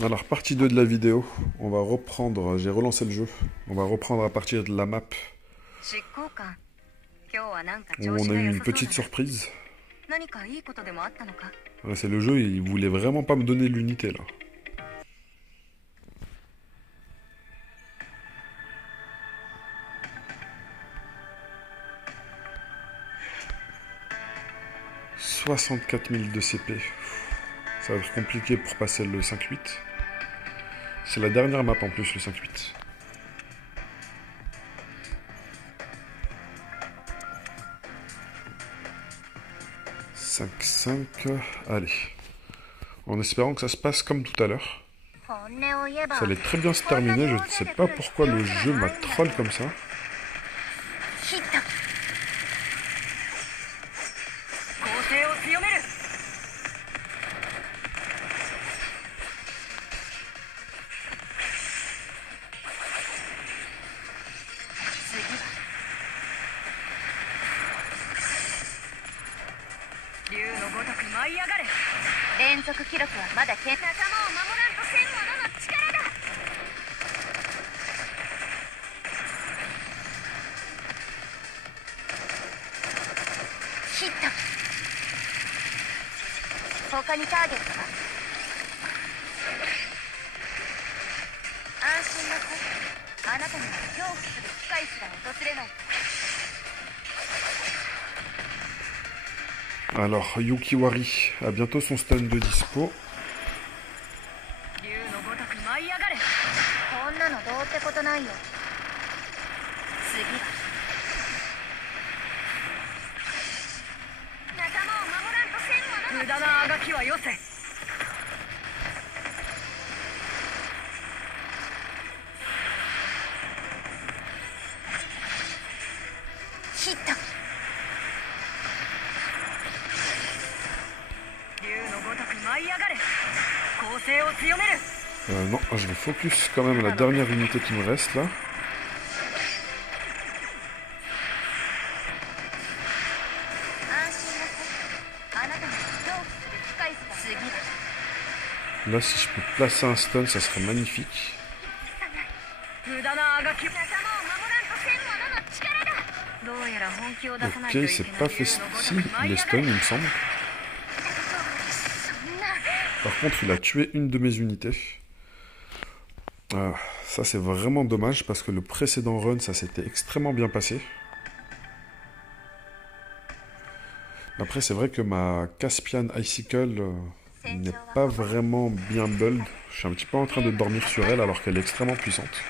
Alors, partie 2 de la vidéo, on va reprendre, j'ai relancé le jeu, on va reprendre à partir de la map où on a eu une petite surprise. Ouais, c'est le jeu, il voulait vraiment pas me donner l'unité là. « 64 000 de CP. Ça va être compliqué pour passer le 5-8. C'est la dernière map en plus, le 5-8. « 5-5... » Allez. En espérant que ça se passe comme tout à l'heure. Ça allait très bien se terminer, je ne sais pas pourquoi le jeu m'a troll comme ça. Alors, Yukiwari a bientôt son stun de dispo. Non, je vais focus quand même la dernière unité qui me reste là. Là, si je peux placer un stun, ça serait magnifique. Ok, il s'est pas fait... Si, il est stun, il me semble. Par contre, il a tué une de mes unités. Ça, c'est vraiment dommage parce que le précédent run, ça s'était extrêmement bien passé. Après, c'est vrai que ma Caspian Icicle n'est pas vraiment bien build. Je suis un petit peu en train de dormir sur elle alors qu'elle est extrêmement puissante.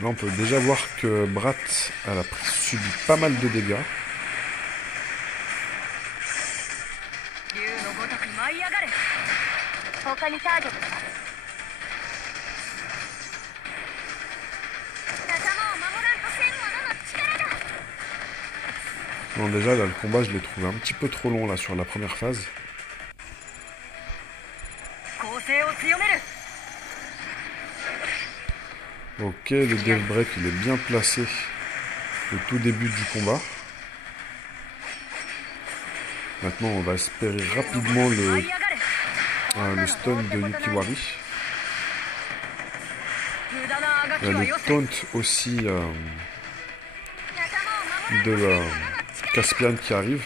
Là, on peut déjà voir que Brat elle a subi pas mal de dégâts. Non, déjà, là, le combat, je l'ai trouvé un petit peu trop long là sur la première phase. Ok, le Death Break, il est bien placé au tout début du combat. Maintenant, on va espérer rapidement le stun de Yukiwari. Le taunt aussi de Caspian qui arrive.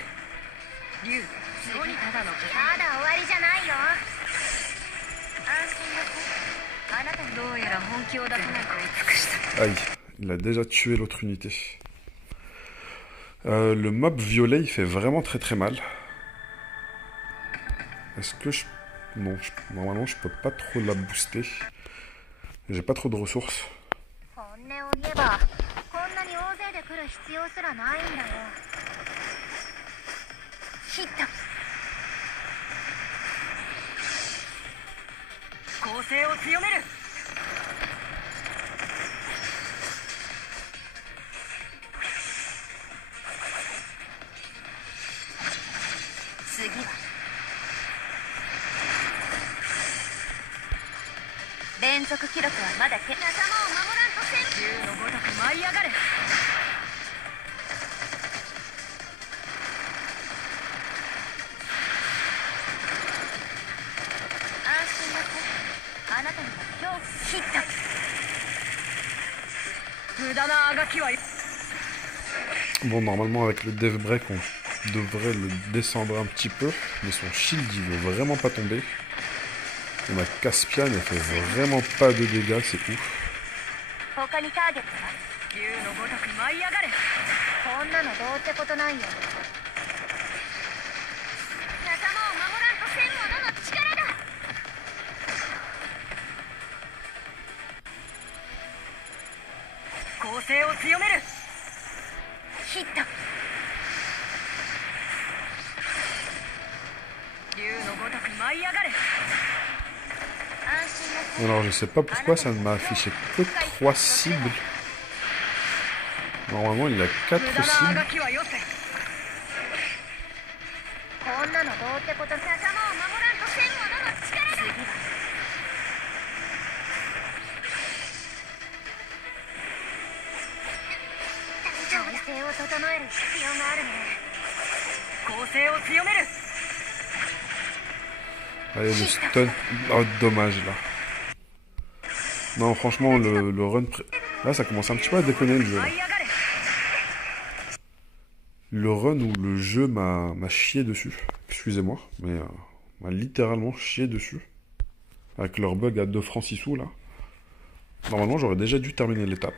Aïe, il a déjà tué l'autre unité. Le mob violet, il fait vraiment très très mal. Est-ce que je Non, normalement je peux pas trop la booster. J'ai pas trop de ressources. Bon, normalement avec le dev break on devrait le descendre un petit peu, mais son shield il veut vraiment pas tomber. Et ma Caspian elle fait vraiment pas de dégâts, c'est ouf. Alors je sais pas pourquoi ça ne m'a affiché que 3 cibles. Normalement il y a 4 cibles. Allez, le stun. Oh, dommage là. Non, franchement, le run. Là, ça commence un petit peu à déconner le jeu. Là. Le run où le jeu m'a chié dessus. Excusez-moi, mais m'a littéralement chié dessus. Avec leur bug à 2 francs 6 sous là. Normalement, j'aurais déjà dû terminer l'étape.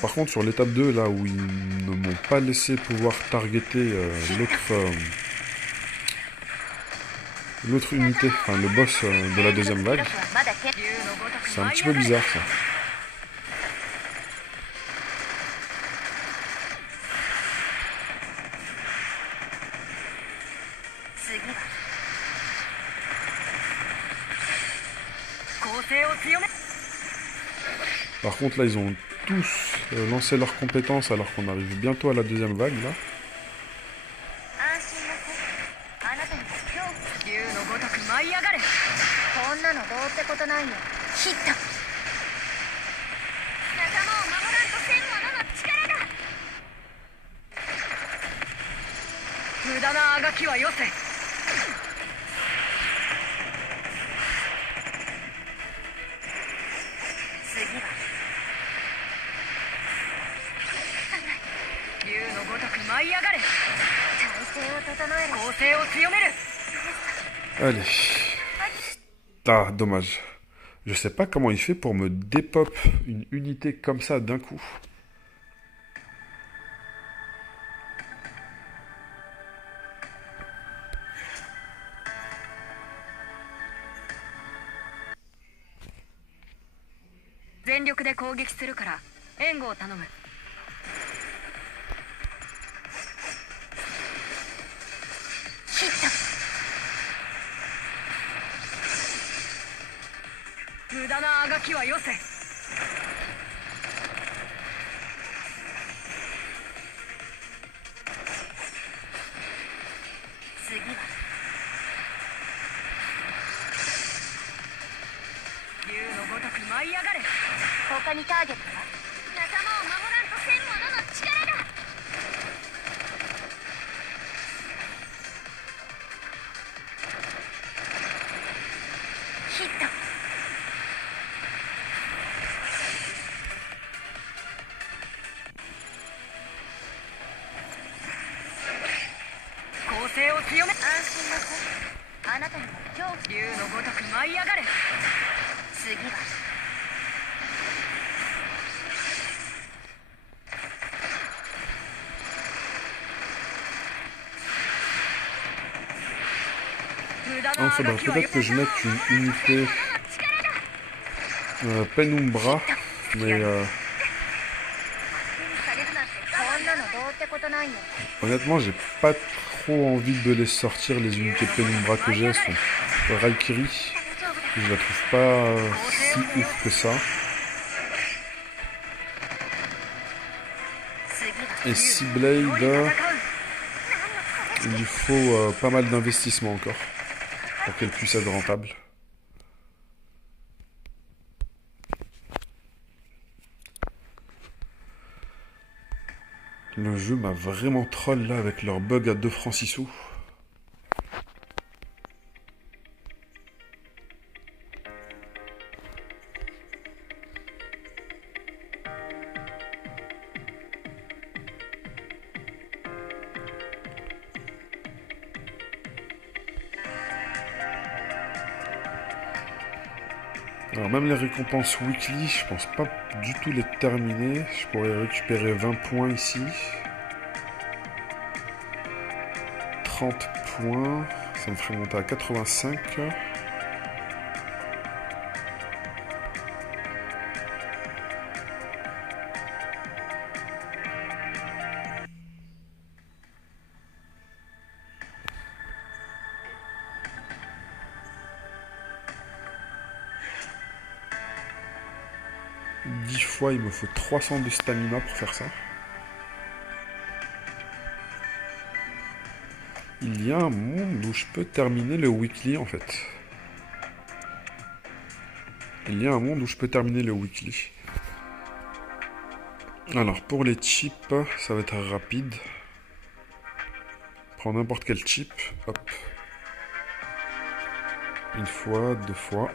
Par contre, sur l'étape 2, là où ils ne m'ont pas laissé pouvoir targeter l'autre unité, enfin le boss de la deuxième vague, c'est un petit peu bizarre ça. Par contre là ils ont tous lancé leurs compétences alors qu'on arrive bientôt à la deuxième vague là. Allez. Ah, dommage. Je sais pas comment il fait pour me dépop une unité comme ça d'un coup. Il faudrait peut-être que je mette une unité Penumbra, mais honnêtement, j'ai pas trop envie de les sortir, les unités Penumbra que j'ai. Elles sont Raikiri, je la trouve pas si ouf que ça. Et Seablade, il lui faut pas mal d'investissement encore pour qu'elle puisse être rentable. Le jeu m'a vraiment troll là avec leur bug à 2 francs 6 sous. Alors même les récompenses weekly, je pense pas du tout les terminer. Je pourrais récupérer 20 points ici. 30 points, ça me ferait monter à 85. Il me faut 300 de stamina pour faire ça. Il y a un monde où je peux terminer le weekly en fait. Il y a un monde où je peux terminer le weekly. Alors pour les chips, ça va être rapide. Prends n'importe quel chip. Hop. Une fois, 2 fois.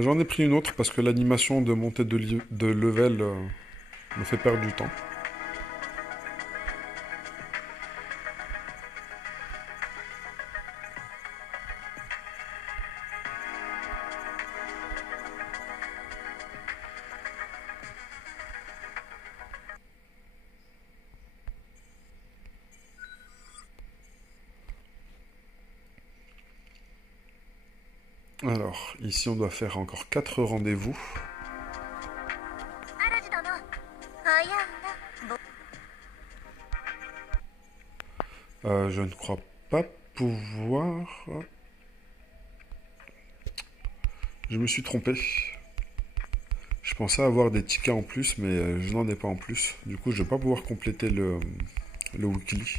J'en ai pris une autre parce que l'animation de montée de level me fait perdre du temps. Alors, ici on doit faire encore 4 rendez-vous. Je ne crois pas pouvoir... Je me suis trompé. Je pensais avoir des tickets en plus, mais je n'en ai pas en plus. Du coup, je ne vais pas pouvoir compléter le weekly.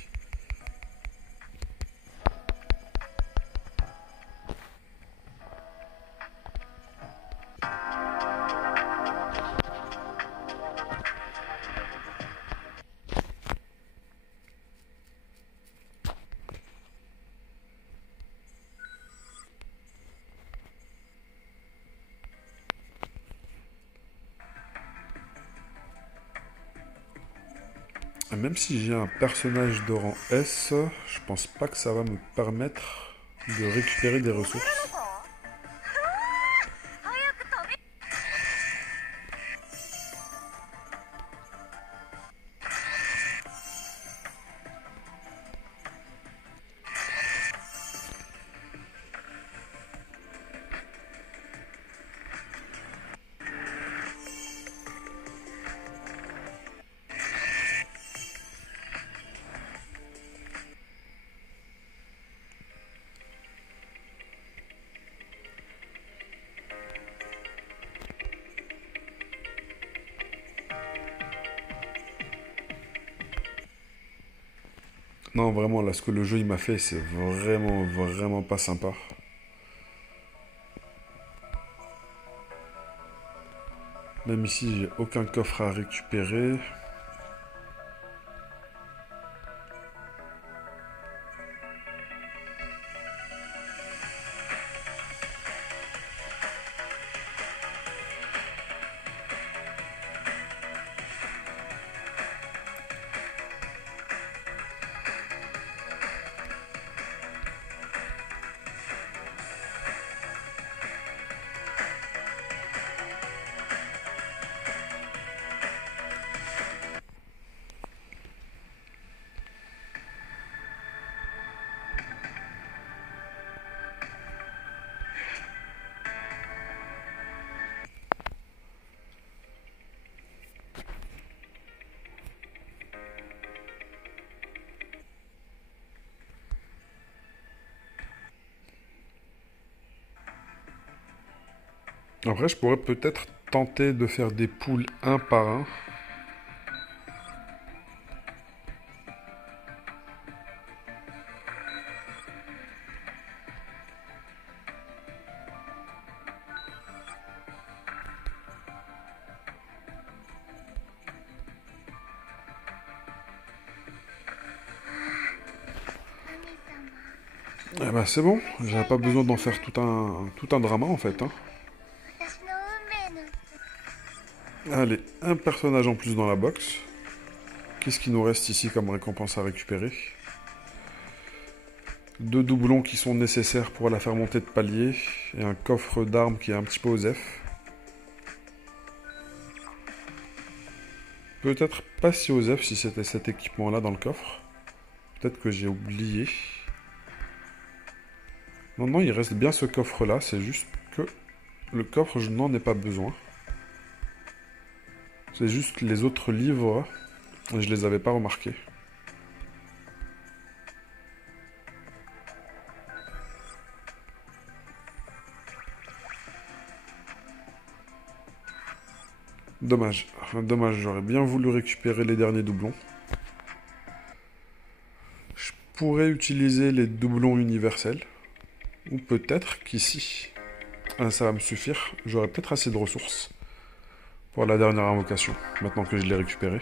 Même si j'ai un personnage de rang S, je pense pas que ça va me permettre de récupérer des ressources. Non, vraiment, là, ce que le jeu il m'a fait, c'est vraiment pas sympa. Même ici, j'ai aucun coffre à récupérer. Après, je pourrais peut-être tenter de faire des poules un par un. Eh ben c'est bon, j'avais pas besoin d'en faire tout un drama en fait. Hein. Allez, un personnage en plus dans la box. Qu'est-ce qui nous reste ici comme récompense à récupérer? 2 doublons qui sont nécessaires pour la faire monter de palier. Et un coffre d'armes qui est un petit peu osef. Peut-être pas si osef si c'était cet équipement-là dans le coffre. Peut-être que j'ai oublié. Non, il reste bien ce coffre-là. C'est juste que le coffre, je n'en ai pas besoin. C'est juste les autres livres, je les avais pas remarqués. Dommage, j'aurais bien voulu récupérer les derniers doublons. Je pourrais utiliser les doublons universels. Ou peut-être qu'ici, ça va me suffire. J'aurai peut-être assez de ressources pour la dernière invocation, maintenant que je l'ai récupérée.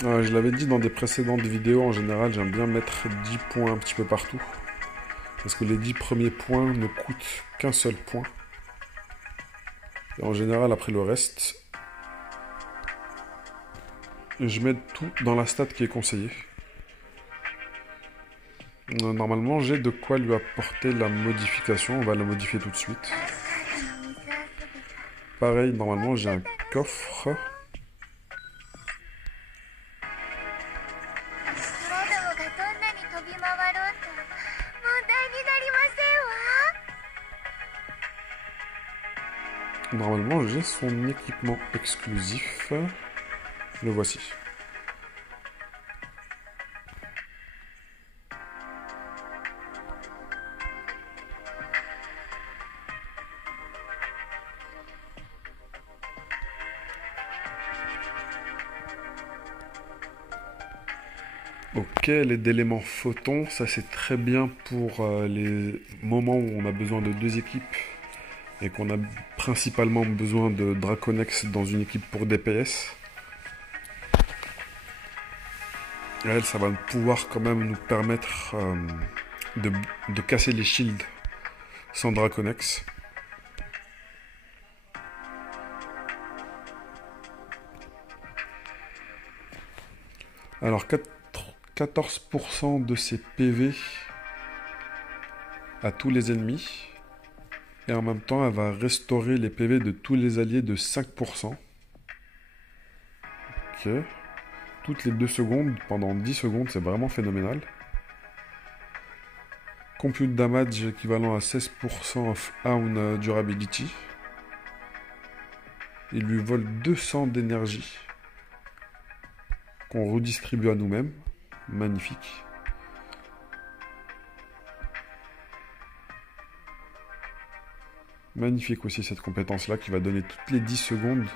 Je l'avais dit dans des précédentes vidéos, en général j'aime bien mettre 10 points un petit peu partout. Parce que les 10 premiers points ne coûtent qu'un seul point. Et en général après le reste, je mets tout dans la stat qui est conseillée. Normalement j'ai de quoi lui apporter la modification, on va la modifier tout de suite. Pareil, normalement j'ai un coffre. Normalement, j'ai son équipement exclusif. Le voici. Ok, les d'éléments photons, ça c'est très bien pour les moments où on a besoin de 2 équipes et qu'on a principalement besoin de Draconex dans une équipe pour DPS. Et elle, ça va pouvoir quand même nous permettre de casser les shields sans Draconex. Alors 14% de ses PV à tous les ennemis. Et en même temps, elle va restaurer les PV de tous les alliés de 5%. Ok. Toutes les 2 secondes, pendant 10 secondes, c'est vraiment phénoménal. Compute damage équivalent à 16% of own durability. Il lui vole 200 d'énergie qu'on redistribue à nous-mêmes. Magnifique. Magnifique aussi cette compétence-là qui va donner toutes les 10 secondes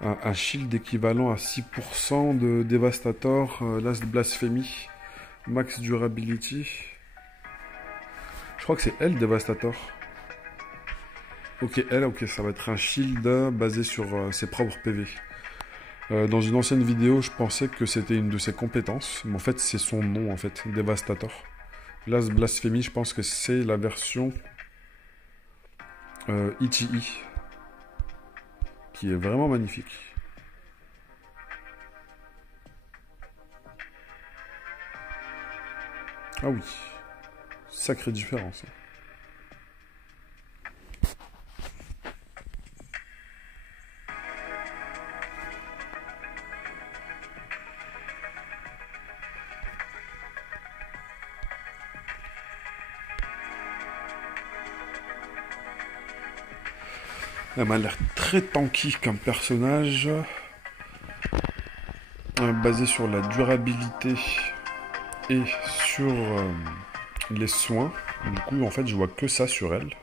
un shield équivalent à 6% de Devastator, Last Blasphemy, Max Durability. Je crois que c'est elle, Devastator. Ok, elle, ok, ça va être un shield basé sur ses propres PV. Dans une ancienne vidéo, je pensais que c'était une de ses compétences, mais en fait, c'est son nom, en fait, Devastator. Last Blasphemy, je pense que c'est la version ETE, qui est vraiment magnifique. Ah oui, sacrée différence. Elle m'a l'air très tanky comme personnage, basé sur la durabilité et sur les soins. Du coup, en fait, je vois que ça sur elle,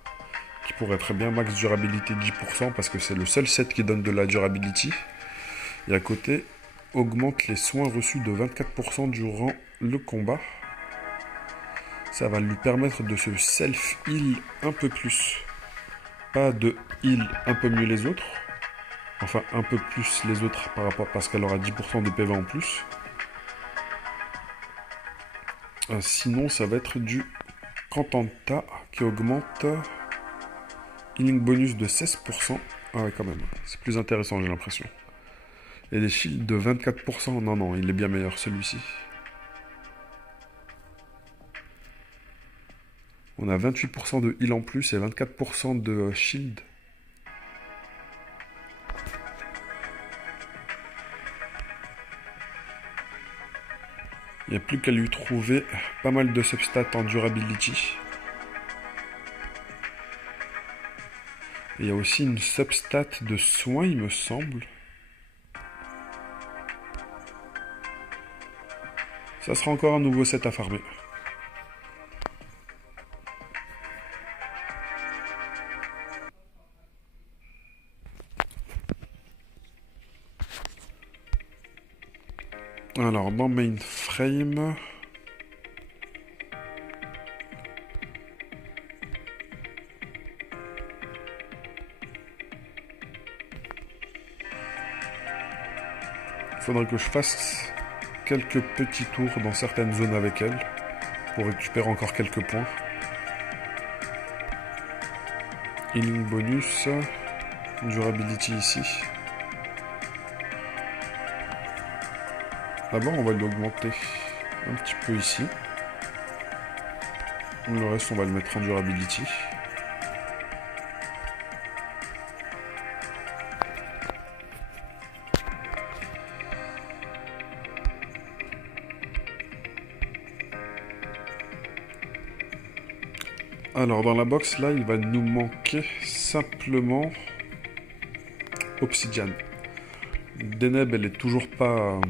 qui pourrait très bien max durabilité 10%, parce que c'est le seul set qui donne de la durability. Et à côté, augmente les soins reçus de 24% durant le combat. Ça va lui permettre de se self-heal un peu plus. Pas de heal un peu mieux les autres. Enfin, un peu plus les autres par rapport, parce qu'elle aura 10% de PV en plus. Sinon, ça va être du Cantanta qui augmente healing bonus de 16%. Ah ouais, quand même. C'est plus intéressant, j'ai l'impression. Et des shields de 24%. Non, non, il est bien meilleur celui-ci. On a 28% de heal en plus et 24% de shield. Il n'y a plus qu'à lui trouver pas mal de substats en durability. Et il y a aussi une substat de soins, il me semble. Ça sera encore un nouveau set à farmer. Alors, dans Mainframe... il faudrait que je fasse quelques petits tours dans certaines zones avec elle pour récupérer encore quelques points. Healing bonus, durability ici. D'abord, on va l'augmenter un petit peu ici. Le reste, on va le mettre en durability. Alors, dans la box, là, il va nous manquer simplement Obsidian. Deneb, elle est toujours pas...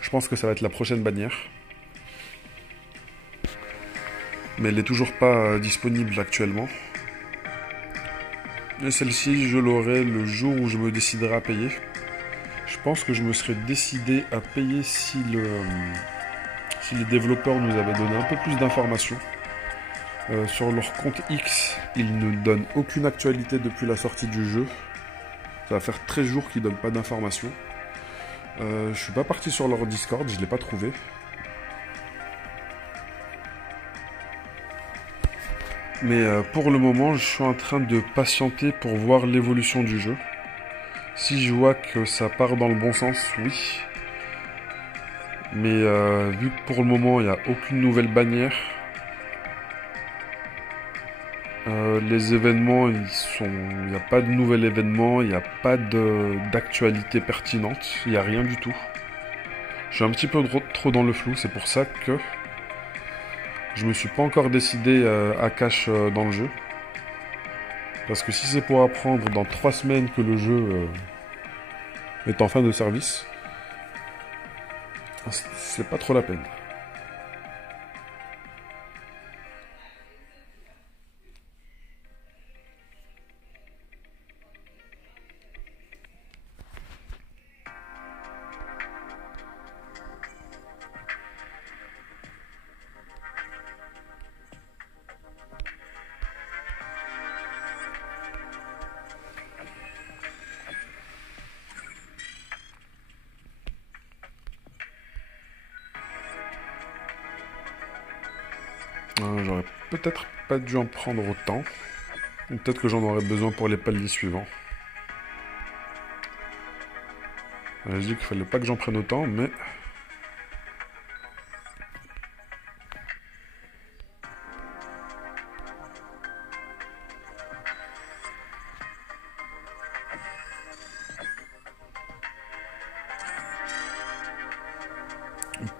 Je pense que ça va être la prochaine bannière. Mais elle n'est toujours pas disponible actuellement. Et celle-ci, je l'aurai le jour où je me déciderai à payer. Je pense que je me serais décidé à payer si les développeurs nous avaient donné un peu plus d'informations. Sur leur compte X, ils ne donnent aucune actualité depuis la sortie du jeu. Ça va faire 13 jours qu'ils ne donnent pas d'informations. Je suis pas parti sur leur Discord, je l'ai pas trouvé. Mais pour le moment, je suis en train de patienter pour voir l'évolution du jeu. Si je vois que ça part dans le bon sens, oui. Mais vu que pour le moment, il n'y a aucune nouvelle bannière, les événements, il n'y a pas de nouvel événement, il n'y a pas d'actualité pertinente, il n'y a rien du tout. Je suis un petit peu trop dans le flou, c'est pour ça que je me suis pas encore décidé à cash dans le jeu. Parce que si c'est pour apprendre dans 3 semaines que le jeu est en fin de service, c'est pas trop la peine. J'aurais peut-être pas dû en prendre autant. Ou peut-être que j'en aurais besoin pour les paliers suivants. Je dis qu'il fallait pas que j'en prenne autant, mais...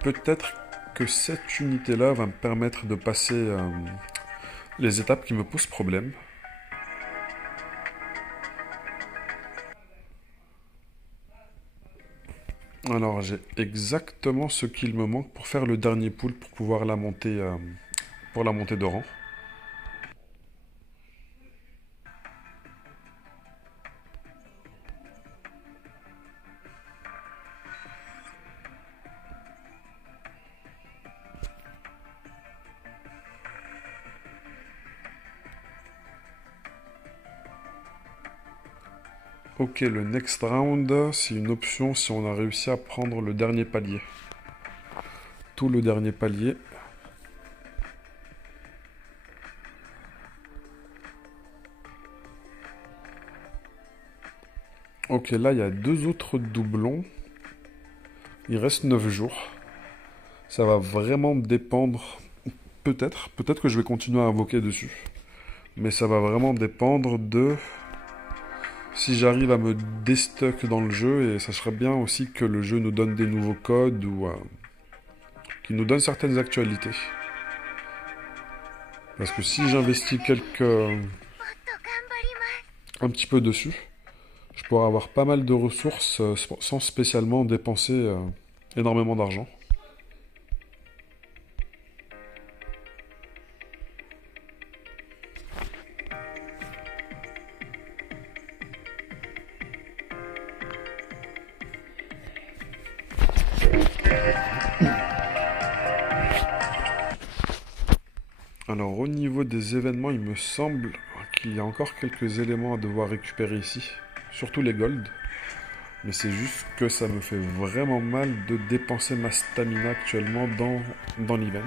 peut-être que cette unité-là va me permettre de passer les étapes qui me posent problème. Alors, j'ai exactement ce qu'il me manque pour faire le dernier pool pour pouvoir la monter, pour la montée de rang. Ok, le next round, c'est une option si on a réussi à prendre le dernier palier. Tout le dernier palier. Ok, là, il y a 2 autres doublons. Il reste 9 jours. Ça va vraiment dépendre. Peut-être que je vais continuer à invoquer dessus. Mais ça va vraiment dépendre de... si j'arrive à me déstuck dans le jeu, et ça serait bien aussi que le jeu nous donne des nouveaux codes ou qu'il nous donne certaines actualités. Parce que si j'investis un petit peu dessus, je pourrais avoir pas mal de ressources sans spécialement dépenser énormément d'argent. Alors au niveau des événements, il me semble qu'il y a encore quelques éléments à devoir récupérer ici. Surtout les golds. Mais c'est juste que ça me fait vraiment mal de dépenser ma stamina actuellement dans l'event.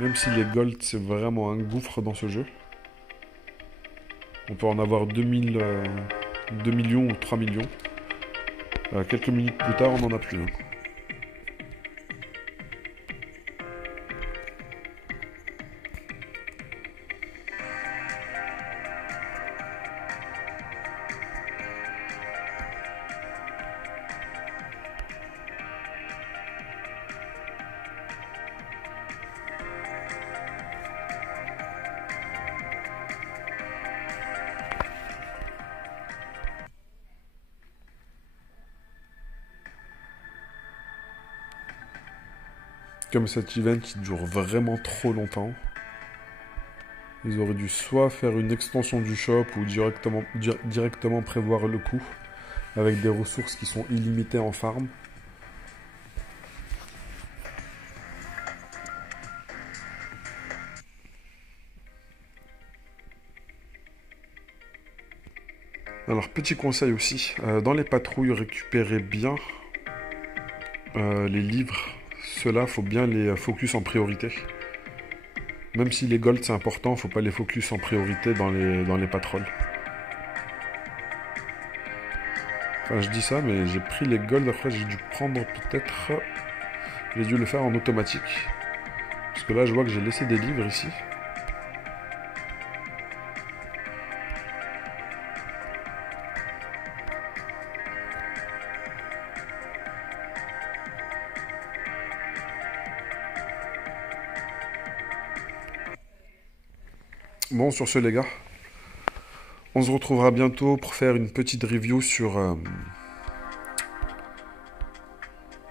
Même si les golds c'est vraiment un gouffre dans ce jeu. On peut en avoir 2 millions ou 3 millions. Quelques minutes plus tard, on n'en a plus. Comme cet event qui dure vraiment trop longtemps, ils auraient dû soit faire une extension du shop ou directement prévoir le coût avec des ressources qui sont illimitées en farm. Alors petit conseil aussi, dans les patrouilles récupérez bien les livres. Ceux-là, faut bien les focus en priorité. Même si les golds c'est important, faut pas les focus en priorité dans les patrols. Enfin, je dis ça, mais j'ai pris les golds, après j'ai dû prendre peut-être... J'ai dû le faire en automatique. Parce que là, je vois que j'ai laissé des livres ici. Bon, sur ce, les gars, on se retrouvera bientôt pour faire une petite review sur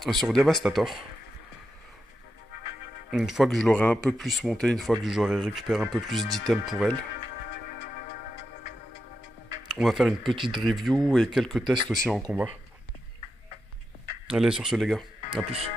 Devastator. Une fois que je l'aurai un peu plus monté, une fois que j'aurai récupéré un peu plus d'items pour elle. On va faire une petite review et quelques tests aussi en combat. Allez, sur ce, les gars, à plus.